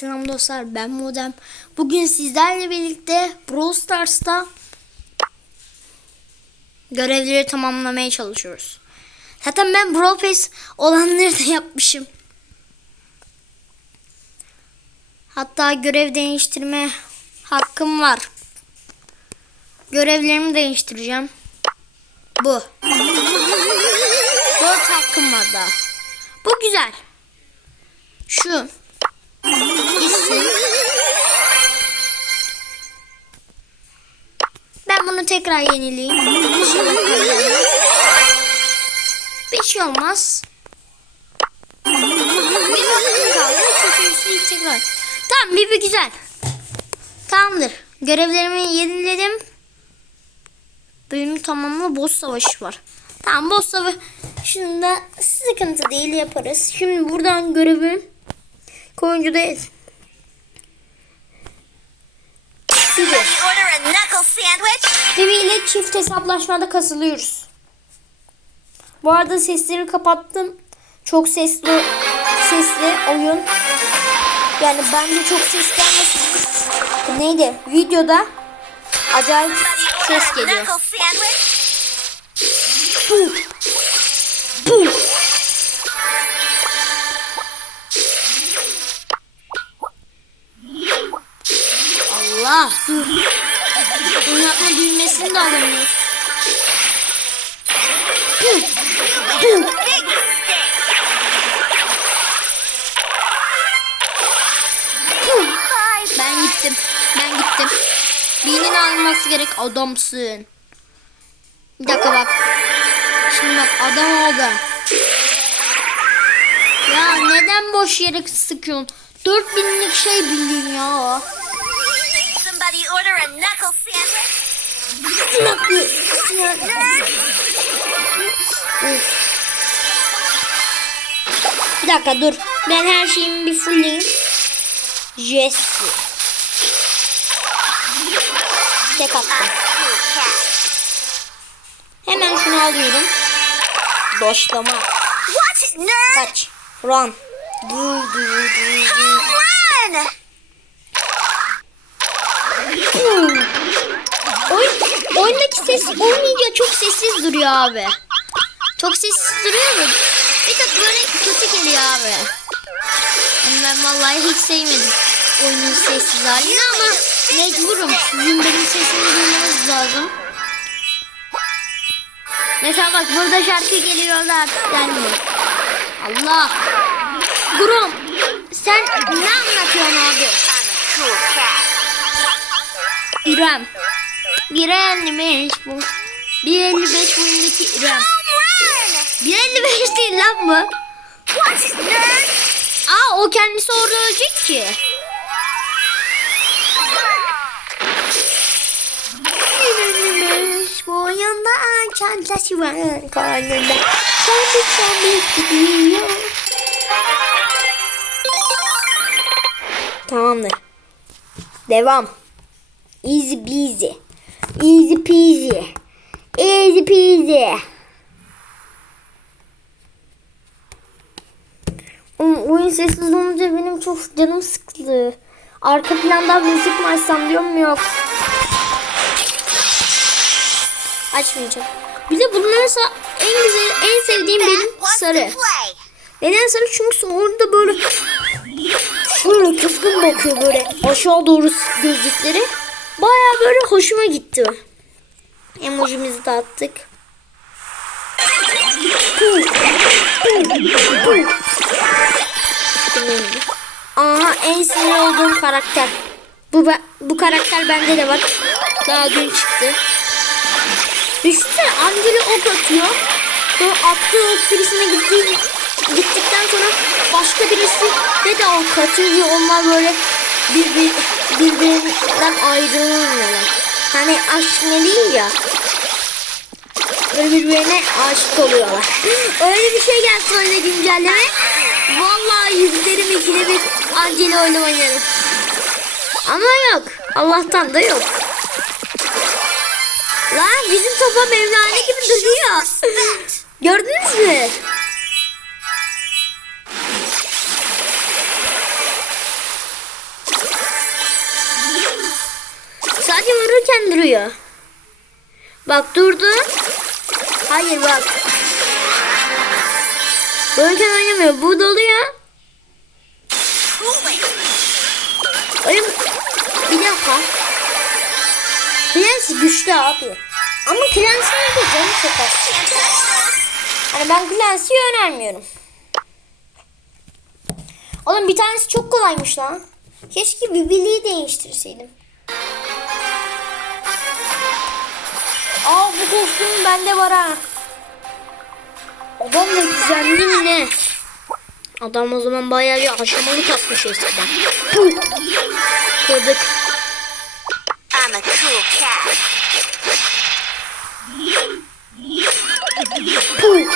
Selam dostlar ben Modem. Bugün sizlerle birlikte Brawl Stars'ta görevleri tamamlamaya çalışıyoruz. Zaten ben Brawl Pass olanları da yapmışım. Hatta görev değiştirme hakkım var. Görevlerimi değiştireceğim. Bu. Dört hakkım var daha. Bu güzel. Şu. Ben bunu tekrar yenileyim. Şimdi. Bir şey olmaz. Bir tekrar. Tamam bir bir güzel. Tamamdır. Görevlerimi yeniledim. Bölümü tamamla boss savaşı var. Tamam boss savaşında sıkıntı değil yaparız. Şimdi buradan görevim Koyuncudayız. Vivi ile çift hesaplaşmada kasılıyoruz. Bu arada sesleri kapattım. Çok sesli sesli oyun. Yani bence çok ses gelmesin. Neydi? Videoda acayip ses geliyor. Gerek adamsın. Bir dakika bak. Şimdi bak adam oldu. Ya neden boş yere sıkıyorsun? 4000'lik şey bildiğin ya o. Somebody order a knuckle sandwich. Of. Bir dakika dur. Ben her şeyimi bir fullleyeyim. Jesse. Tek attım. Hemen şunu alıyorum. Nerd. Kaç. Run. Dur dur. Run. Hmm. Oyun, oyundaki ses olmayınca çok sessiz duruyor abi. Çok sessiz duruyor mu? Bir tık böyle kötü geliyor abi. Yani ben vallahi hiç sevmedim oyunun sessiz halini ama mecburum. Sizin benim sesimi duymanız lazım. Mesela bak burada şarkı geliyor artık gelmiyor. Allah. Grom sen ne anlatıyorsun abi? İrem. 1.55 bu. 1.55 boyundaki İrem. Run. 1.55 değil lan bu. Aa o kendisi orada ölecek ki. Bir boyunda çantası var karnında. Kendi kendi gidiyor. Tamamdır. Devam. Easy peasy. Easy peasy. Easy peasy. Oyun sessiz olunca benim çok canım sıkıldı. Arka planda müzik mi açsam diyorum yok. Açmayacağım. Bir de bunların sa- en güzel, en sevdiğim benim sarı. Neden sarı? Çünkü orada böyle şöyle kızgın bakıyor böyle aşağı doğru gözlükleri. Baya böyle hoşuma gitti. Emojimizi de attık. Aha en sinir olduğum karakter. Bu bu karakter bende de var. Daha dün çıktı. Düşünsene Angela ok atıyor. Sonra attığı ok birisine gittiği, gittikten sonra başka birisi de de ok atıyor ve onlar böyle birbir, birbirinden ayrılmıyorlar. Hani aşk ne değil ya. Böyle birbirine aşık oluyorlar. Öyle bir şey gelsin öyle güncelleme. Vallahi yüzlerim ikide bir Angela oyunu oynarım. Ama yok. Allah'tan da yok. Lan bizim sopa Mevlana gibi duruyor. Gördünüz mü? Sadece vururken duruyor. Bak durdu. Hayır bak. Vururken oynamıyor. Bu doluyor. Oyun bir dakika. Clancy güçlü abi. Ama Clancy'nin de canı çok az. Hani ben Clancy'yi önermiyorum. Oğlum bir tanesi çok kolaymış lan. Keşke birbirliği değiştirseydim. Aa bu kostüm bende var ha. Adam da güzelli mi ne? Adam o zaman bayağı bir aşamalı kasmış eskiden. Kırdık. I'm a cool cat. Puh.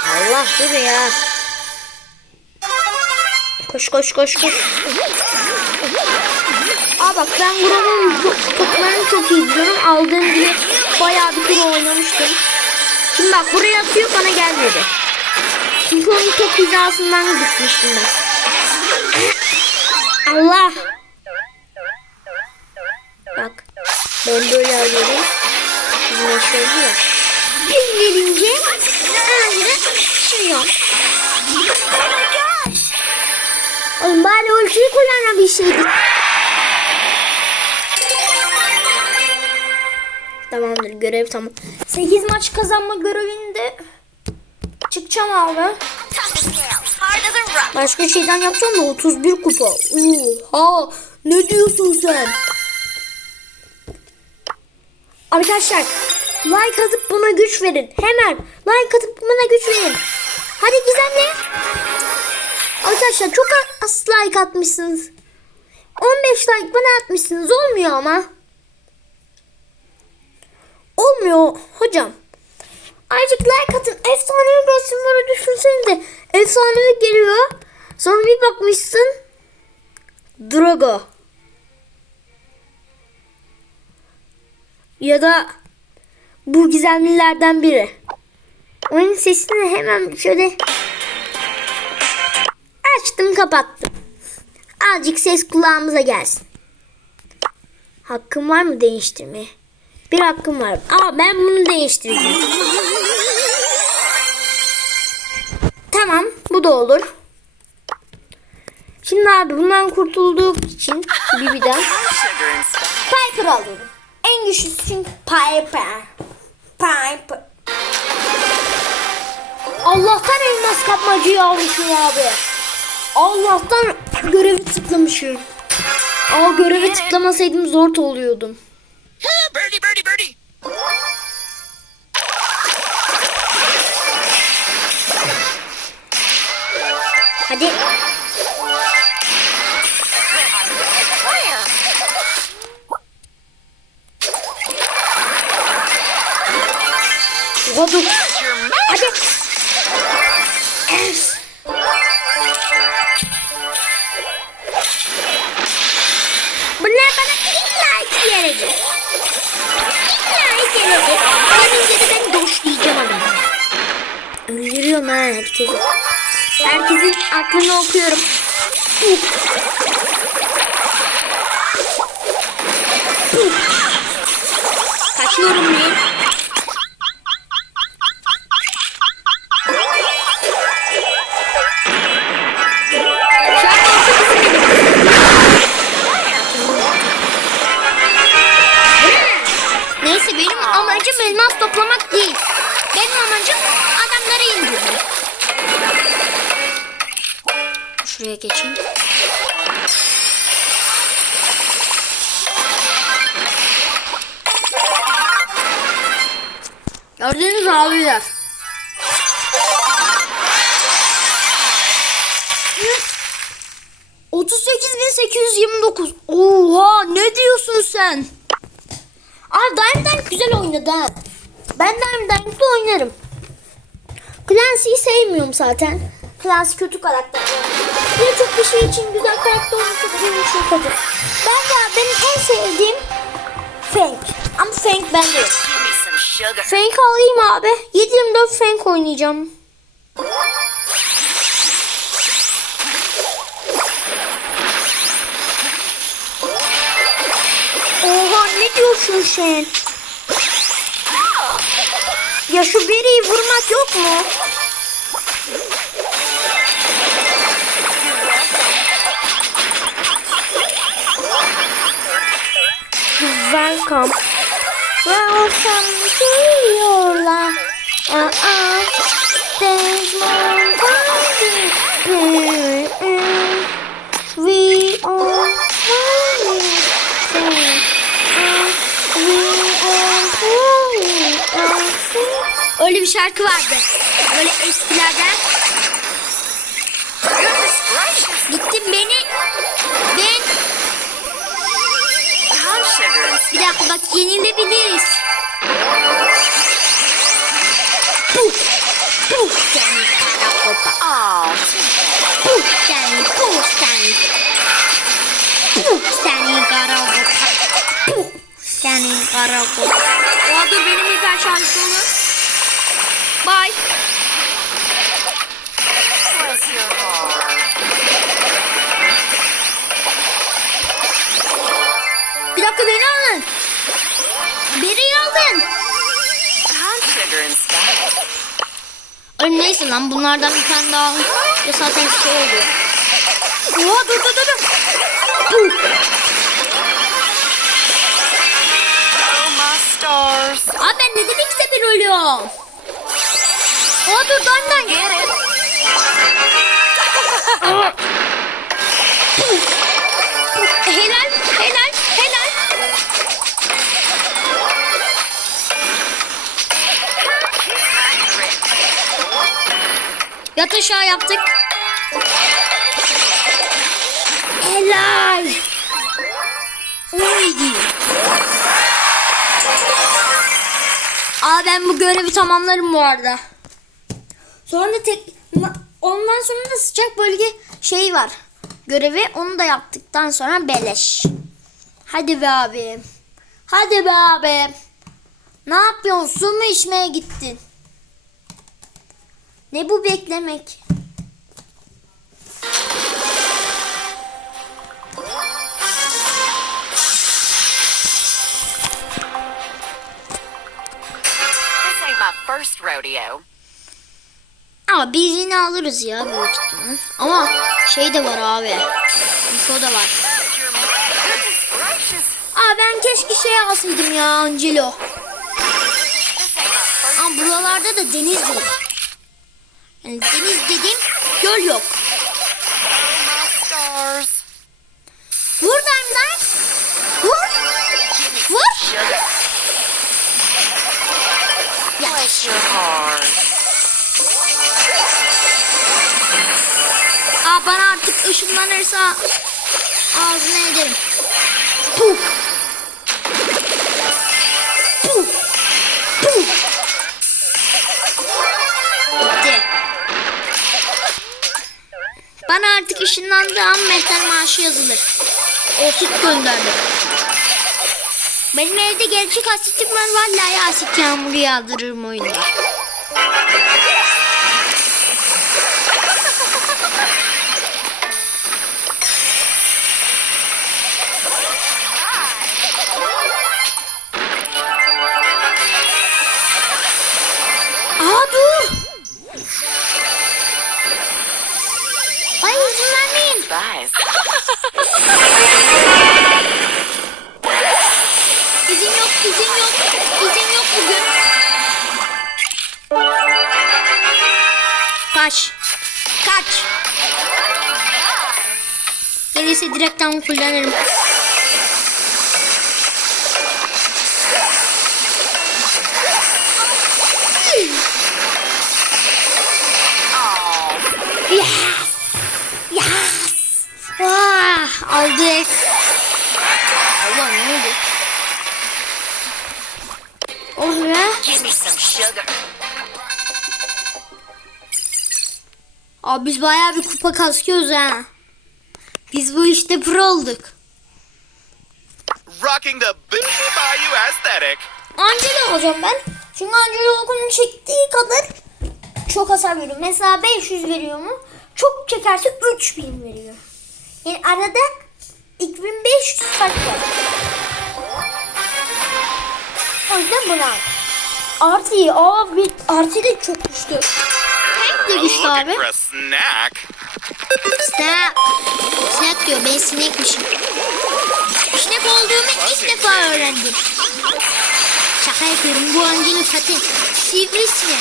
Allah dur ya. Koş koş koş koş. Aa bak ben buranın to- toplarını çok iyi biliyorum. Aldığım gibi bayağı bir tur oynamıştım. Şimdi bak buraya atıyor bana gelmedi. Çünkü onun top hizasından gitmiştim ben. Allah. Bak ben böyle alıyorum. Bizim şöyle ya. Bir gelince ağzına sıçrıyor. Oğlum bari ultiyi kullanabilseydik. Tamamdır görev tamam. 8 maç kazanma görevinde çıkacağım abi. Başka şeyden yapacağım da 31 kupa. Oha ne diyorsun sen? Arkadaşlar like atıp buna güç verin. Hemen like atıp buna güç verin. Hadi Gizemli. Arkadaşlar çok az like atmışsınız. 15 like bana atmışsınız. Olmuyor ama. Olmuyor hocam. Azıcık like atın. Efsanevi kostümleri düşünsenize. Efsanevi geliyor. Sonra bir bakmışsın. Drago. Ya da bu gizemlilerden biri. Oyun sesini hemen şöyle açtım kapattım. Azıcık ses kulağımıza gelsin. Hakkım var mı değiştirmeye? Bir hakkım var. Aa ben bunu değiştireceğim. Tamam bu da olur. Şimdi abi bundan kurtulduk için Bibi'den and spice. Piper alıyorum. En güçlüsü çünkü Piper. Piper. Allah'tan elmas kapmacıyı almışım abi. Allah'tan görevi tıklamışım. Aa görevi tıklamasaydım zor oluyordum. birdie, birdie, birdie. Dur. Hadi. Bunlar bana illa iki gelecek. İlla iki gelecek. Gelince de ben doşlayacağım adamı. Öldürüyorum ha herkesi. Herkesin aklını okuyorum. Uf. Sen? Aa Diamond güzel oynadı ha. Ben Diamond Diamond'da oynarım. Clancy'yi sevmiyorum zaten. Clancy kötü karakter. Birçok bir şey için güzel karakter olması benim için kötü. Ben de benim en sevdiğim Frank. Ama Frank bende yok. Frank alayım abi. 7-24 Frank oynayacağım. Oha yapıyorsun sen? Ya şu beriyi vurmak yok mu? Welcome to your life. Uh-uh. There's more fun. We Öyle bir şarkı vardı. Böyle eskilerden. Gittim beni. Ben bir dakika bak yenilebiliriz. Puh. Puh seni kara kopa. Puh seni, puh seni. Puh seni kara kopa. Puh seni kara kopa. Oha dur benim hiper şarjı dolu. Bye. bless your heart. Bir dakika beni alın. Beni spice. Ay neyse lan bunlardan bir tane daha ya zaten şey oluyor. Oha dur dur dur dur. Abi ben neden ilk sefer ölüyorum? Dan. Get it? Helal helal helal. Yat aşağı yaptık. Helal. Oydi. Aa ben bu görevi tamamlarım bu arada. Sonra tek ondan sonra da sıcak bölge şey var. Görevi onu da yaptıktan sonra beleş. Hadi be abi. Hadi be abi. Ne yapıyorsun? Su mu içmeye gittin? Ne bu beklemek? First rodeo. Ama biz yine alırız ya büyük ihtimal. Ama şey de var abi. Info da var. Aa ben keşke şey alsaydım ya Angelo. Ama buralarda da deniz yok. Yani deniz dediğim göl yok. Vur lan. Vur. Vur. Bless your heart. Bana artık ışınlanırsa ağzına ederim. Puh. Puh. Puh. Bitti. Bana artık ışınlandığı an mehter maaşı yazılır. O süt gönderdi. Benim evde gerçek asitim var. Vallahi asit yağmuru yağdırırım oyunda. Direkten kullanırım. Yes. Yes. Ah, aldık. Allah ne oldu? Oh be. Abi biz bayağı bir kupa kasıyoruz ha. Biz bu işte pro olduk. Rocking the Booty Bayou aesthetic. Angela olacağım ben. Çünkü Angela okulun çektiği kadar çok hasar veriyor. Mesela 500 veriyor mu? Çok çekerse 3000 veriyor. Yani arada 2500 fark var. O yüzden bunu al. Artı iyi. Aa bir artı da çok güçlü. Tek de güçlü abi. Snack. Snack diyor. Ben sinekmişim. Sinek olduğumu ilk defa öğrendim. Şaka yapıyorum. Bu Angela zaten sivrisinek.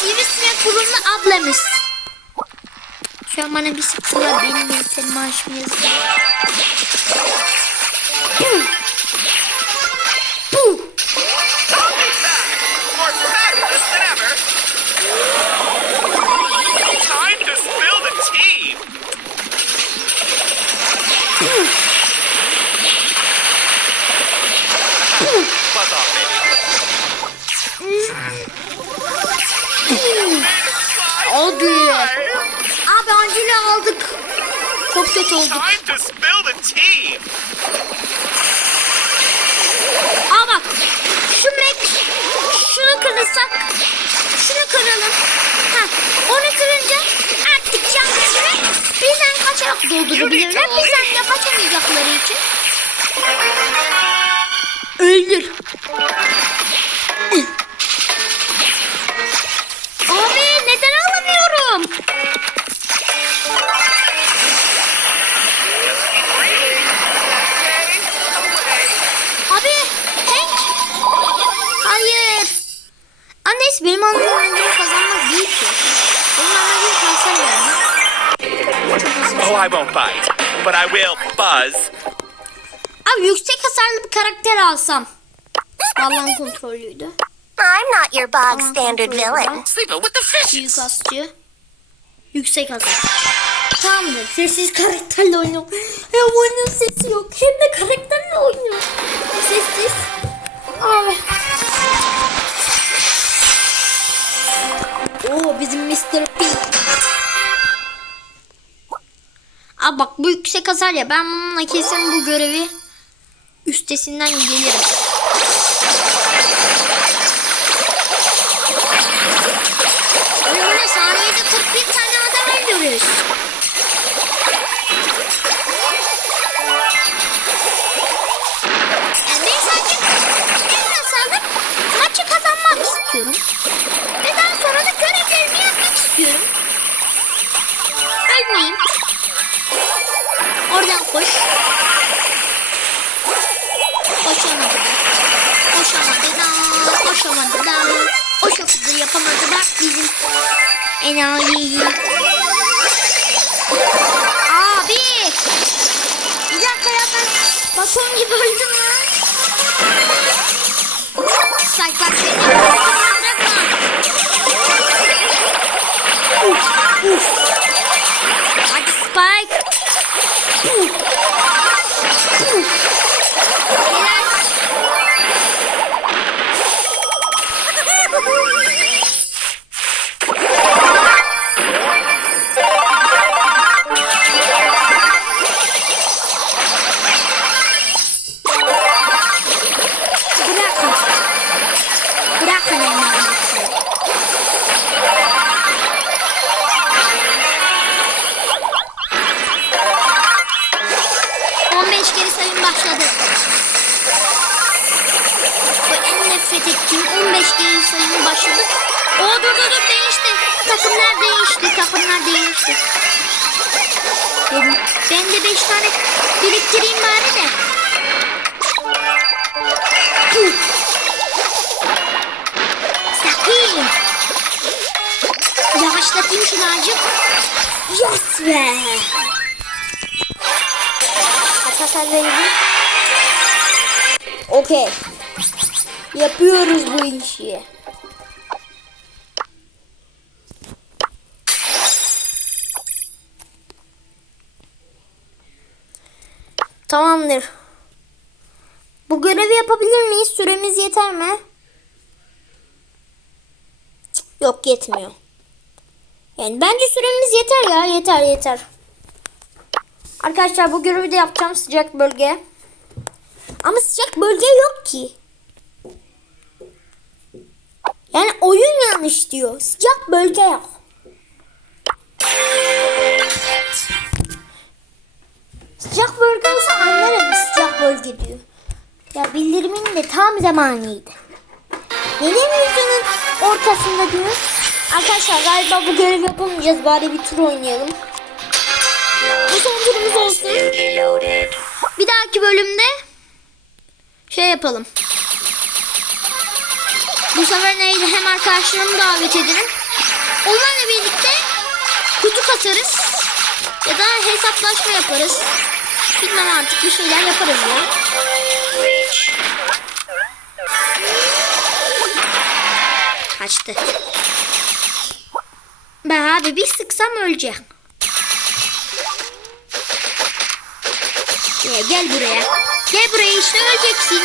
Sivrisinek burunlu ablamız. Şu an bana bir sıktılar. Benim yeter maaşımı Baby. Hadi. Abi Angela aldık. Çok kötü olduk. Time to spill the tea. Aa bak. Şu mek. Şunu kırırsak. Şunu kıralım. Ha, onu kırınca artık şansını bizden kaçarak doldurabilirler. Bizden de kaçamayacakları için. Öldür. Abi neden alamıyorum? Abi Hank. Hayır. Annesi benim anlamım kazanmak değil ki. Benim kanser yani. Oh, I won't bite, but I will buzz. Yüksek hasarlı bir karakter alsam. Balon kontrolüydü. I'm not your bog standard villain. Sleeping with the fishes. Suikastçı. Yüksek hasar. Tamamdır. Sessiz karakterle oynuyor. Hem oyunun sesi yok. Hem de karakterle oynuyor. Sessiz. Abi. Oo bizim Mr. P. Aa bak bu yüksek hasar ya. Ben bununla kesin bu görevi üstesinden gelirim. Öyle saniyede 41 tane adam öldürürüz. Yani ben sadece en asalım maçı kazanmak istiyorum. Ve daha sonra da görevlerimi yapmak istiyorum. Ölmeyeyim. Oradan koş. Koşamadı da. Koşamadı da. Koşamadı da. O şekilde yapamadı da bizim enayi. Abi. Bir dakika ya ben baton gibi öldüm ya. Spike bak beni. Bırakma. Uf, uf. Ettiğim 15 kere sayım başladı. O dur değişti. Takımlar değişti. Takımlar değişti. Ben, ben de 5 tane biriktireyim bari de. Puh. Sakın. Yavaşlatayım şunu azıcık. Yes be. Kaç hasar verildi? Okey. Yapıyoruz bu işi. Tamamdır. Bu görevi yapabilir miyiz? Süremiz yeter mi? Yok yetmiyor. Yani bence süremiz yeter ya. Yeter yeter. Arkadaşlar bu görevi de yapacağım sıcak bölge. Ama sıcak bölge yok ki. Yani oyun yanlış diyor. Sıcak bölge yok. Sıcak bölge olsa anlarım sıcak bölge diyor. Ya bildirimin de tam zamanıydı. Neden videonun ortasında diyor? Arkadaşlar galiba bu görev yapamayacağız. Bari bir tur oynayalım. Bu son turumuz olsun. Bir dahaki bölümde şey yapalım. Bu sefer neydi? Hem arkadaşlarımı davet ederim. Onlarla birlikte kutu kasarız. Ya da hesaplaşma yaparız. Bilmem artık bir şeyler yaparız ya. Kaçtı. Ben abi bir sıksam öleceğim. Ya gel buraya. Gel buraya işte öleceksin.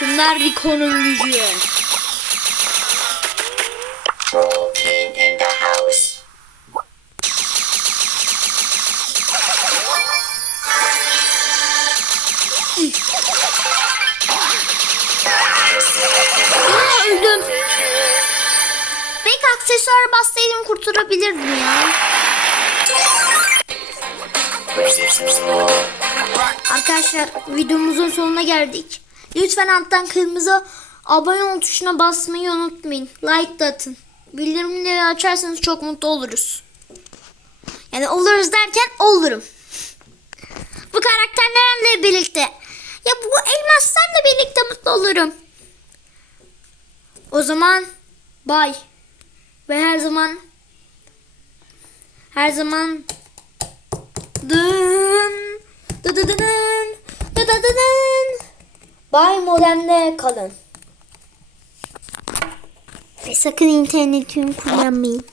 Hükümler Rico'nun gücü. Öldüm. Belki aksesuar bassaydım kurtarabilirdim ya. Arkadaşlar videomuzun sonuna geldik. Lütfen alttan kırmızı abone ol tuşuna basmayı unutmayın. Like da atın. Bildirimleri açarsanız çok mutlu oluruz. Yani oluruz derken olurum. Bu karakterlerle birlikte. Ya bu elmaslarla birlikte mutlu olurum. O zaman bay. Ve her zaman her zaman dın dı dı dı dın dı dı dı dın. Bay modemde kalın. Ve sakın internetimi kullanmayın.